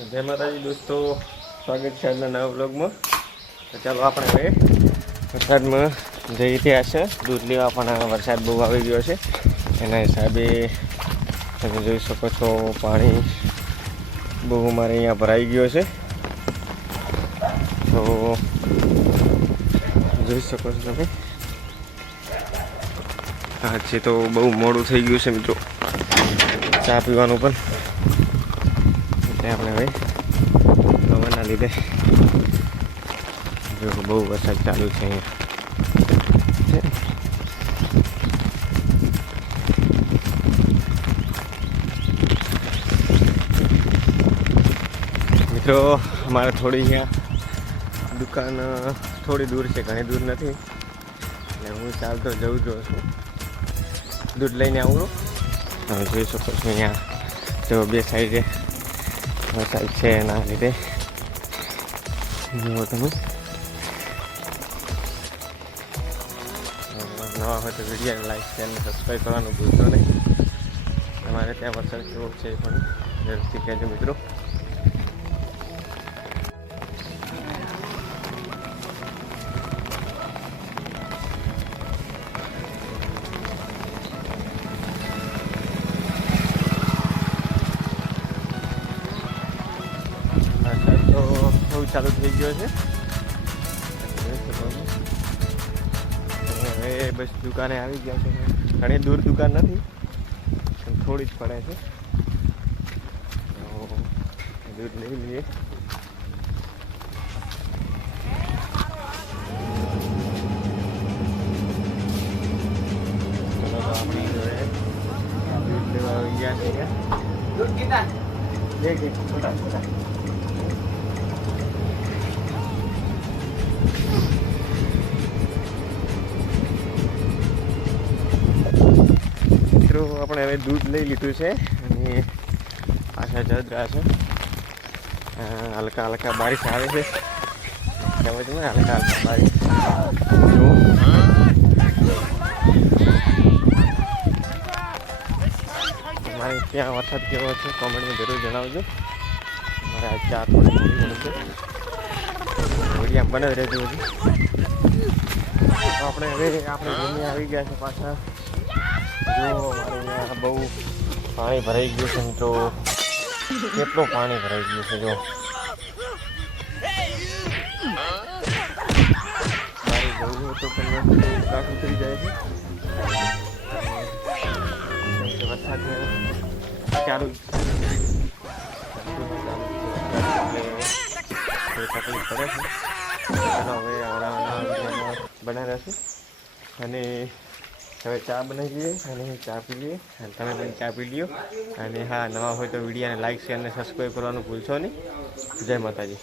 જય માતાજી દોસ્તો, સ્વાગત છે આજના નવા બ્લોગમાં તો ચાલો આપણે હવે વરસાદમાં જઈ રહ્યા છે, દૂધ લેવા પણ વરસાદ બહુ આવી ગયો છે. એના હિસાબે તમે જોઈ શકો છો, પાણી બહુ અમારે અહીંયા ભરાઈ ગયો છે. તો જોઈ શકો છો તમે. આજે તો બહુ મોડું થઈ ગયું છે મિત્રો. ચા પીવાનું પણ. એટલે આપણે હવે પવનના લીધે જો બહુ વરસાદ ચાલુ છે અહીંયા. મિત્રો, અમારે થોડી અહીંયા દુકાન, થોડી દૂર છે, ઘણી દૂર નથી એટલે હું ચાલતો જઉં છું છું દૂધ લઈને આવું. તમે જોઈ શકો છો અહીંયા જો બે સાઈડે વરસાદ છે એના લીધે જુઓ તમે નવા હોય તો વીડિયો લાઈક શેર અને સબસ્ક્રાઈબ કરવાનું ભૂલશો નહીં તમારે ત્યાં વરસાદ કેવો છે એ પણ જરૂરથી કહેજો મિત્રો ચાલુ થઈ ગયો છે. હવે બસ દુકાને આવી ગયા છે. ઘણી દૂર દુકાન નથી થોડી જ પડે છે. દૂધ લઈ લઈએ. દૂધ લેવા ગયા છે મિત્રો, આપણે હવે દૂધ લઈ લીધું છે અને પાછા જઈ રહ્યા છે હલકા હલકા બારીશ આવે છે. સમજમાં હલકા હલકા બારીશ. તમારે ત્યાં વરસાદ કેવો છે કોમેન્ટમાં જરૂર જણાવજો. મારે આ ચા છે. વિડીયા બને જ હજી આપણે હવે આપણે જઈને આવી ગયા છે પાછા. જો મારે બહુ પાણી ભરાઈ ગયું છે મિત્રો કેટલું પાણી ભરાઈ ગયું છે જો. મારી જવું તો પણ ત્રાસ ઉતરી જાય છે. વરસાદ ચાલુ તકલીફ પડે છે. હવે આવનારા વિડીયોમાં બના રહેશું. અને હવે ચા બનાવી દઈએ અને ચા પી લઈએ અને તમે પણ ચા પી લ્યો. અને હા, નવા હોય તો વિડીયોને લાઈક શેર અને સબસ્ક્રાઈબ કરવાનું ભૂલશો નહીં. જય માતાજી.